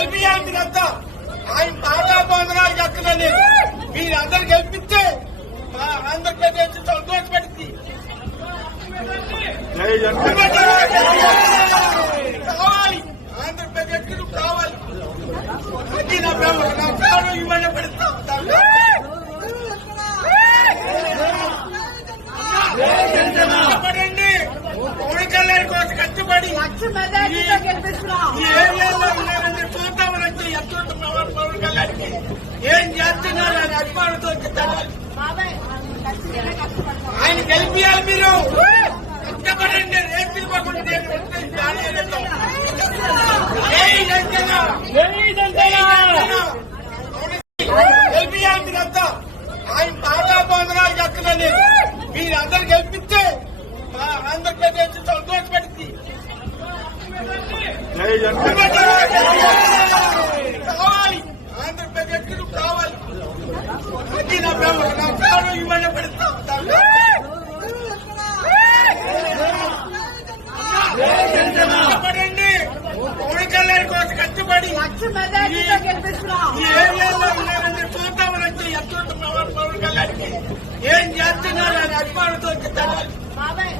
గెలిపియాలి మీరంతా ఆయన తాజా బంధనాలు చెప్తుందని మీరందరూ గెలిపిస్తే మా ఆంధ్రప్రదేశ్ సంతోషపడింది కావాలి ఏయ్ ఆయన తాజా బంధనాలు చెప్తుందని మీరందరూ గెలిపిస్తే మా ఆంధ్రప్రదేశ్ సంతోషపడింది కావాలి ఆంధ్రప్రదేశ్కి కావాలి అది నా మెజార్టీతో గెలిపిస్తున్నాం ఈ ఏరియాలో ఉన్నారని చూద్దామని వచ్చి ఎంత ఉంటున్నామని పవన్ కళ్యాణ్కి ఏం చేస్తున్నారు అని అభిమానులతో చెప్తారు బాబాయ్